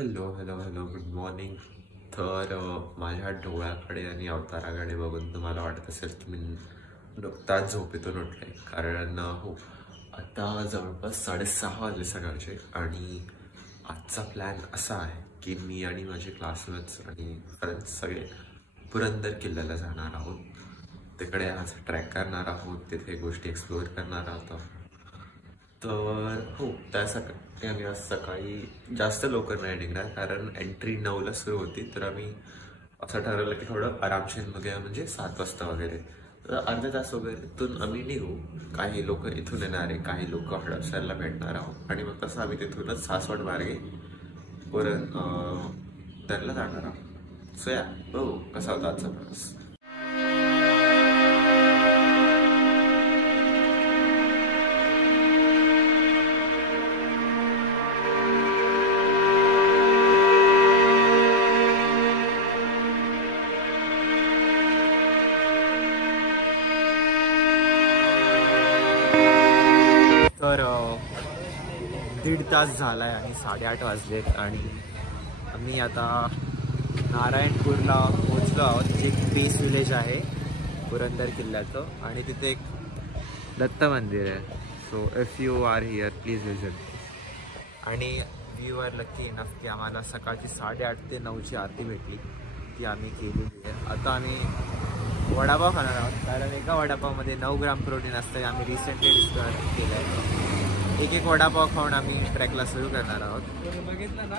Hello hello hello good morning. तर माझ्या डोळ्याकडे आणि अवताराकडे बघून तुम्हाला वाटत असेल की मी नुकताच झोपेतून उठले, कारण हो आता जवळपास 6:30 वाजले सकाळचे. आणि आजचा प्लॅन असा आहे की मी आणि माझे क्लासमेट्स आणि फ्रेंड्स सगळे पुरंदर किल्ल्याला जाणार आहोत. तिकडे आज ट्रॅक करणार आहोत, तिथे गोष्टी एक्सप्लोअर करणार आहोत. तर हो, त्यासाठी आम्ही आज सकाळी जास्त लवकर नाही निघणार, कारण एंट्री 9ला सुरू होती. तर आम्ही असं ठरवलं की थोडं आरामशीर बघूया, म्हणजे 7 वाजता वगैरे. तर अर्धा तास वगैरे इथून आम्ही निघू. काही लोक इथून येणार आहे, काही लोक हडपसरला भेटणार आहोत, आणि मग तसं आम्ही तिथूनच सासवड मार्गे पुरंदरला जाणार आहोत. सो या हो, कसा होता आजचा प्रवास. तर 1.5 तास झाला आहे आणि 8:30 वाजलेत, आणि आम्ही आता नारायणपूरला पोचलो आहोत, जे एक पीस विलेज आहे पुरंदर किल्ल्याचं, आणि तिथे एक दत्त मंदिर आहे. So if you are here please visit. आणि वी आर लकी इनफ की आम्हाला सकाळची 8:30 ते 9ची आरती भेटली, ती आम्ही केलेली आहे. आता आम्ही वडापाव खाणार आहोत, कारण एका वडापावमध्ये 9 ग्राम प्रोटीन असतं. आम्ही रिसेंटली डिस्कवर केलं आहे. एक वडापाव खाऊन आम्ही ट्रॅकला सुरू करणार आहोत. बघितलं ना.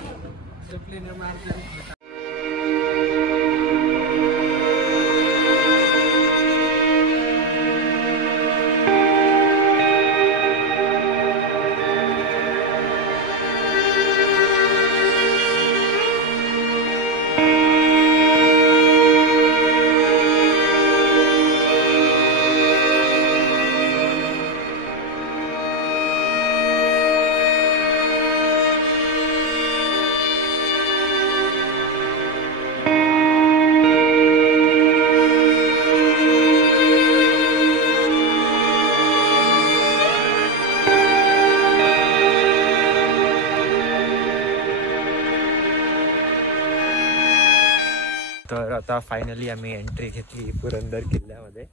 तर आता फायनली आम्ही एंट्री घेतली पुरंदर किल्ल्यामध्ये.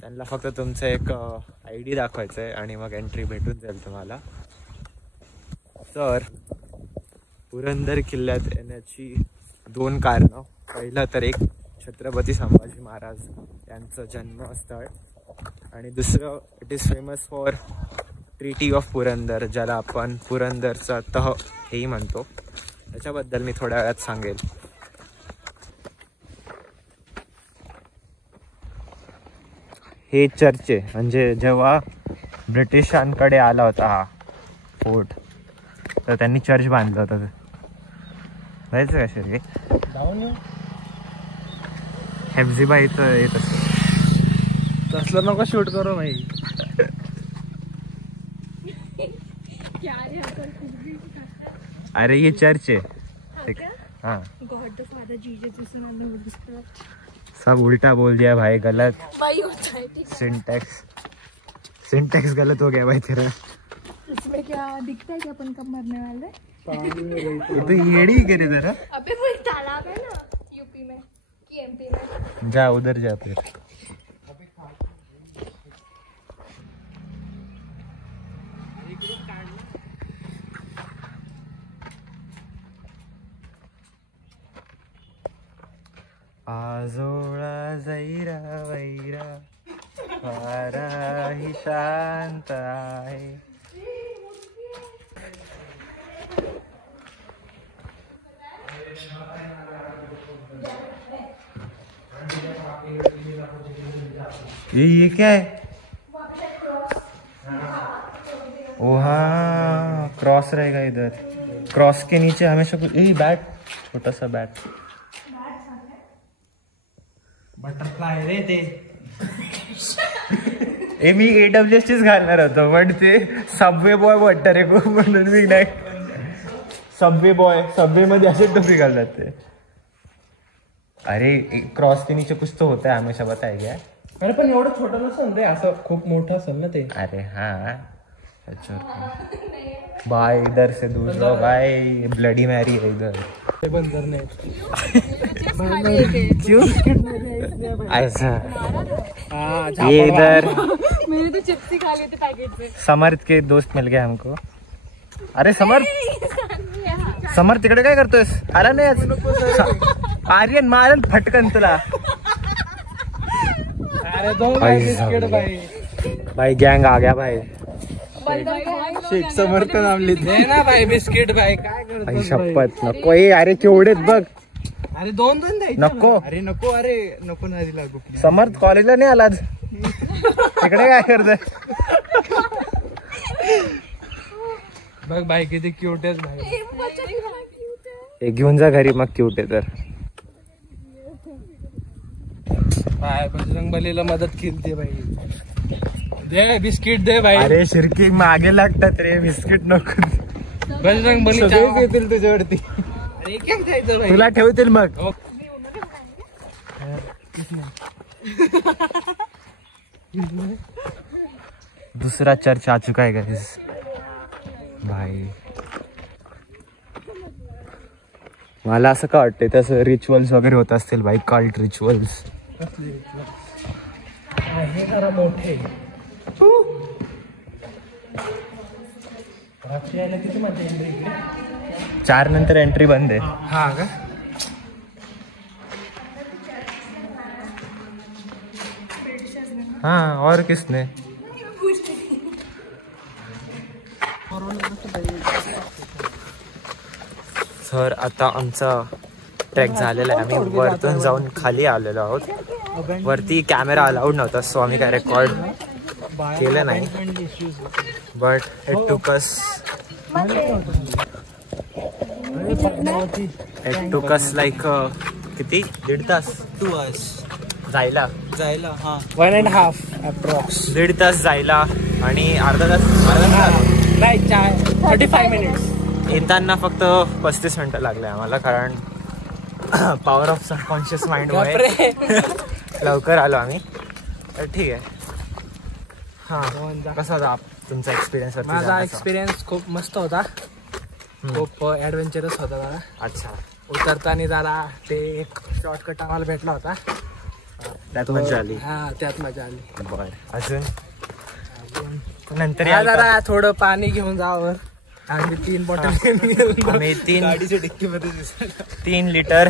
त्यांना फक्त तुमचं एक ID दाखवायचं आहे आणि मग एंट्री भेटून जाईल तुम्हाला. तर पुरंदर किल्ल्यात येण्याची 2 कारणं. पहिलं तर एक छत्रपती संभाजी महाराज यांचं जन्मस्थळ, आणि दुसरं it is famous for treaty of Purandar, ज्याला आपण पुरंदरचा तह हेही म्हणतो. त्याच्याबद्दल मी थोड्या वेळात सांगेल. हे चर्च आहे, म्हणजे जेव्हा ब्रिटिशांकडे आला होता हा फोर्ट, तर त्यांनी चर्च बांधलं होतं. जायचं का शरी हेफझिबा इथं येत असत. तसलं नको शूट करू भाई. अरे ये चर्च है. हाँ, God the Father Jesus and सब उल्टा बोल दिया भाई, गलत भाई होता है. सिंटेक्स गलत हो गया भाई तेरा. इसमें क्या दिखता है कि अपन कब मरने वाले हैं. ये तो येड़ी करे जरा. अबे वो तालाब है ना यूपी में कि MP में. जा उधर जा फिर. आजोळा जैरा वैरा वारा ही शांत आहे. ये क्या है? ओ हाँ, क्रॉस रहेगा इधर. क्रॉस के नीचे हमेशा कुछ बैट, छोटा सा बैट. बटरफ्लाय रे ते. मी AWS घालणार होतो, पण ते सबवे बॉय वाटत रे खूप, म्हणून मी नाही. सबवे मध्ये असे टोपी घालतात ते. अरे क्रॉस के नीचे कुछ तो होता है हमेशा, बताया गया. अरे पण एवढं छोटं नसेल रे, असं खूप मोठं असेल ना ते. अरे हा, भाई इधर से दूर लो भाई, ब्लडी मैरी है इधर। क्यों ऐसा? ये इधर मैंने तो चिप्स ही खा लिए थे पैकेट से। समर्थ के दोस्त मिल गए हमको। अरे समर्थ, समर्थ तिकडे काय करतोय? आला नाही आज? आर्यन मारन फटकन तुला। अरे दो भाई गैंग आ गया भाई। शेख समर्थ नाम लिहिते ना भाई, बिस्किट भाई काय करतो शपथ नको. अरे केवढेत बघ. अरे दोन द्यायचे नको. अरे नको, अरे नको नाही लागू. समर्थ कॉलेजला नाही आला आज. तिकडे काय करतोय? बघ भाई किती क्यूट आहे भाई. घेऊन जा घरी मग, क्यूट आहे तर. भाई बजरंगबलीला मदत केली भाई. दे बिस्किट दे भाई. अरे शिरकी मागे लागतात रे, बिस्किट नको. बजरंगबली येतील तुझ्यावरती. अरे काय जायचं भाई, तुला ठेवतील मग. दूसरा चर्च आ चुका है गाइस भाई. मला असं का वाटतंय तसं रिच्युअल्स वगैरे होत असतील भाई, कल्ट रिच्युअल्स. हे जरा मोठे. रात्री यायला किती मजा येईल इकडे. 4 नंतर एंट्री बंद आहे. हा का? हाँ और किसने? सर आता आमचा ट्रॅक झालेला आहे. आम्ही वरतून जाऊन खाली आलेलो आहोत. वरती कॅमेरा अलाउड नव्हता, सो आम्ही काय रेकॉर्ड केलं नाही. But it took us like किती 1.5 तास 2 hours जायला. हा 1.5 अप्रॉक्स. 1.5 तास जायला आणि अर्धा तास नाही 35 minutes. येताना फक्त 35 मिनिटं लागले आम्हाला, कारण पॉवर ऑफ सबकॉन्शियस माइंडमुळे लवकर आलो आम्ही. तर ठीक आहे. हां, कसा होता तुमचा एक्सपिरियन्स? माझा एक्सपिरियन्स खूप मस्त होता. खूप ॲडव्हेंचरस होता जरा. अच्छा. उतरताना जरा ते एक शॉर्टकट आम्हाला भेटला होता, त्यात मजा आली. हा त्यात मजा आली. बरं, अजून नंतर जरा थोडं पाणी घेऊन जावं. आम्ही 3 बॉटल आम्ही 3 लिटर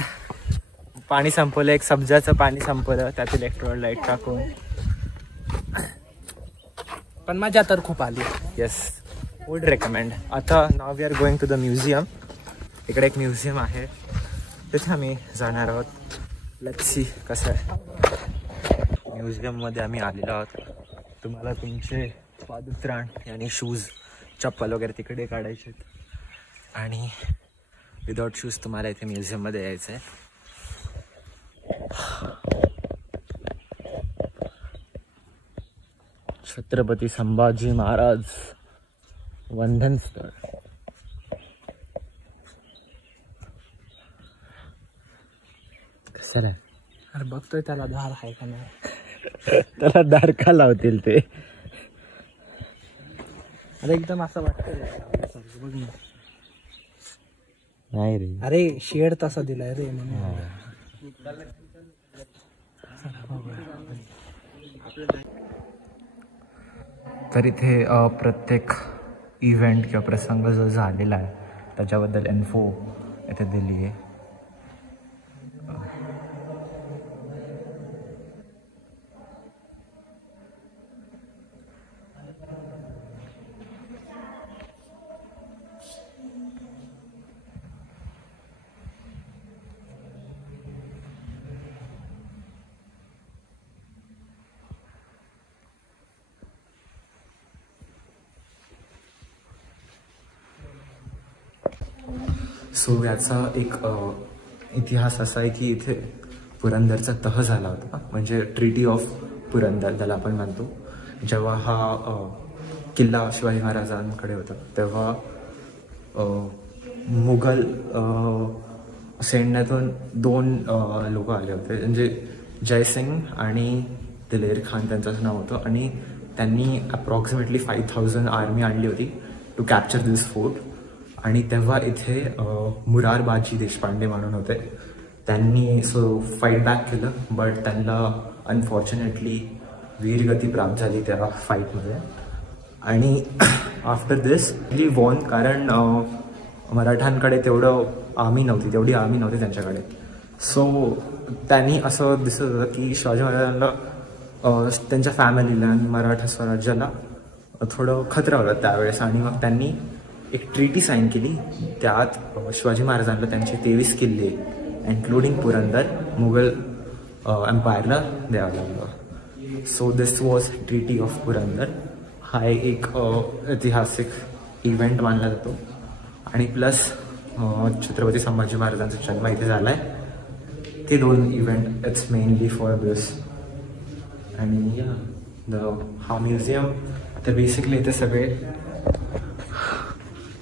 पाणी संपवलं. एक सब्जाचं पाणी संपवलं, त्यात इलेक्ट्रोलाइट टाकून. पण मजा तर खूप आली. Yes, would recommend. आता now we are going to the museum. इकडे एक म्युझियम आहे, तिथे आम्ही जाणार आहोत. लेट्स सी कसं आहे. म्युझियममध्ये आम्ही आलेलो आहोत. तुम्हाला तुमचे पादत्राण आणि शूज, चप्पल वगैरे तिकडे काढायचे आहेत आणि विदाउट शूज तुम्हाला इथे म्युझियममध्ये यायचं आहे. छत्रपती संभाजी महाराज वंदन स्थळ. कसं आहे? अरे बघतोय त्याला धार आहे का नाही. त्याला दार का लावतील ते? अरे एकदम असं वाटतंय बघ ना. नाही रे. अरे शेड तसा दिलाय रे म्हणून. तर इथे प्रत्येक इव्हेंट किंवा प्रसंग जो झालेला आहे त्याच्याबद्दल इन्फो इथे दिली आहे. सो याचा एक इतिहास असा आहे की इथे पुरंदरचा तह झाला होता, म्हणजे ट्रीटी ऑफ पुरंदर त्याला आपण म्हणतो. जेव्हा हा किल्ला शिवाजी महाराजांकडे होता तेव्हा मुघल सैन्यातून 2 लोक आले होते, म्हणजे जयसिंग आणि दिलेर खान त्यांचं नाव होतं, आणि त्यांनी अप्रॉक्सिमेटली 5,000 आर्मी आणली होती टू कॅप्चर दिस फोर्ट. आणि तेव्हा इथे मुरारबाजी देशपांडे म्हणून होते. त्यांनी फाईट बॅक केलं, बट त्यांना अनफॉर्च्युनेटली वीरगती प्राप्त झाली त्या फाईटमध्ये. आणि आफ्टर दिस ही वॉन, कारण मराठ्यांकडे तेवढी आर्मी नव्हती त्यांच्याकडे. सो त्यांनी असं दिसत होतं की शिवाजी महाराजांना त्यांच्या फॅमिलीला आणि मराठा स्वराज्याला थोडं खतरा होतं त्यावेळेस. आणि मग त्यांनी एक ट्रीटी साईन केली. त्यात शिवाजी महाराजांना त्यांचे 23 किल्ले इन्क्लुडिंग पुरंदर मुघल एम्पायरला द्यावं लागलं. So this was treaty of Purandar. हा एक ऐतिहासिक इव्हेंट मानला जातो. आणि प्लस छत्रपती संभाजी महाराजांचा जन्म इथे झाला आहे. ते 2 इव्हेंट इट्स मेनली फॉर दिस. आणि हा म्युझियम तर बेसिकली इथे सगळे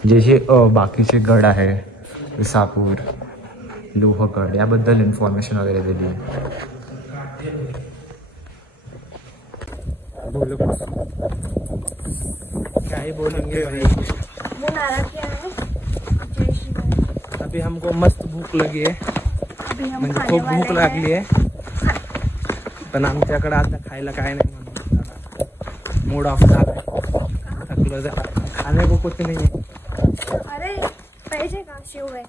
जे बाकीचे गड आहे, विसापूर, लोहगड, याबद्दल इन्फॉर्मेशन वगैरे दिली आहे. क्या बोलेंगे भाई. वो नारा क्या है? जय श्री राम. अभी हमको मस्त भूक लगी आहे, अभी हम म्हणजे खाने खूप वाले भूक लागली आहे. पण आमच्याकडे आता खायला काय नाही म्हणून मूड ऑफ झाला. थकलो जरा, खाने को कुछ नहीं है. अरे पाहिजे का? शेव आहे.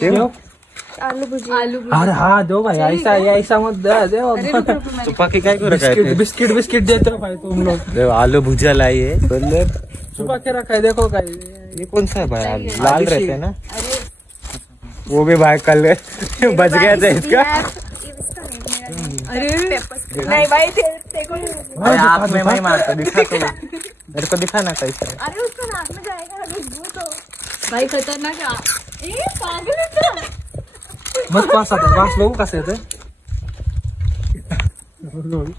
सेव? आलू भुजिया. अरे हाँ दो भाई, ऐसा मत दे. चुपाकी काय बिस्किट देते हो भाई तुम लोग. आलू भुजिया लाइए. छुपा के रखा है, देखो भाई. ये कौन सा है भाई? लाल रहते हैं ना अरे वो भी भाई. कल बच गया था इसका. अरे नहीं भाई, तेरे को भाई आँख में नहीं मारता, दिखा तो मेरे को दिखा ना कैसे. अरे उसको नाक में जाएगा ना खुशबू तो. भाई खतरनाक आहे. ए पागल आहे तो. मस्त वास आता. वास बघू कसं येतं.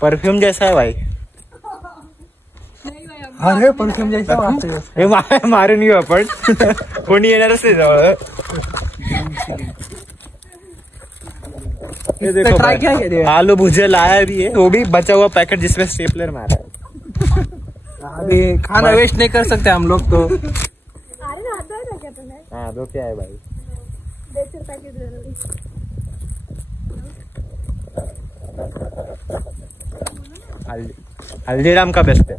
परफ्यूम जैसा है भाई. नाही भाई, अरे परफ्यूम जैसा वास आहे. हे मारून घेऊ आपण. कोणी येणारच नाही जवळ. ये देखो ट्राई क्या है? आलू भुजिया लाया भी है, वो भी बचा हुआ पैकेट जिसमें स्टेपलर मारा है. अभी खाना वेस्ट नहीं कर सकते हम लोग तो. अरे राहतो आहे का तुम्ही? हाँ तो क्या है भाई. 150 पैकेट जरूरी. हल्दीराम का बेस्ट है.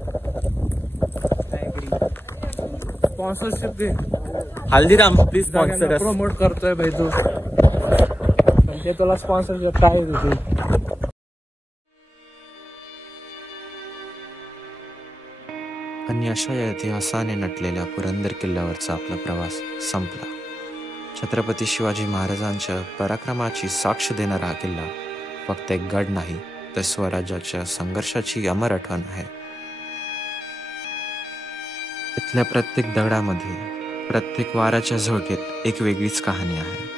Sponsorship they. Haldiram please sponsor. Promote करतोय भाई तू. ते तुला स्पॉन्सरशिप काय देते. आणि अशा या इतिहासाने नटलेल्या पुरंदर किल्ल्यावरचा आपला प्रवास संपला. छत्रपती शिवाजी महाराजांच्या पराक्रमाची साक्ष देणारा हा किल्ला फक्त एक गड नाही, तर स्वराज्याच्या संघर्षाची अमर आठवण आहे. इथल्या प्रत्येक दगडामध्ये, प्रत्येक वाऱ्याच्या झळकेत एक वेगळीच कहाणी आहे.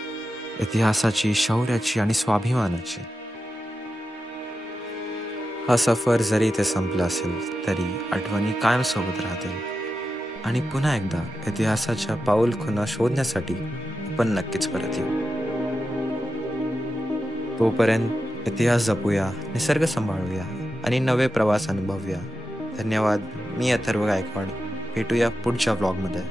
इतिहासाची, शौर्याची आणि स्वाभिमानाची. हा सफर जरी इथे संपला असेल तरी आठवणी कायमसोबत राहतील. आणि पुन्हा एकदा इतिहासाच्या पाऊलखुणा शोधण्यासाठी आपण नक्कीच परत येऊ. तोपर्यंत इतिहास जपूया, निसर्ग सांभाळूया आणि नवे प्रवास अनुभवूया. धन्यवाद. मी अथर्व गायकवाड. भेटूया पुढच्या व्लॉगमध्ये.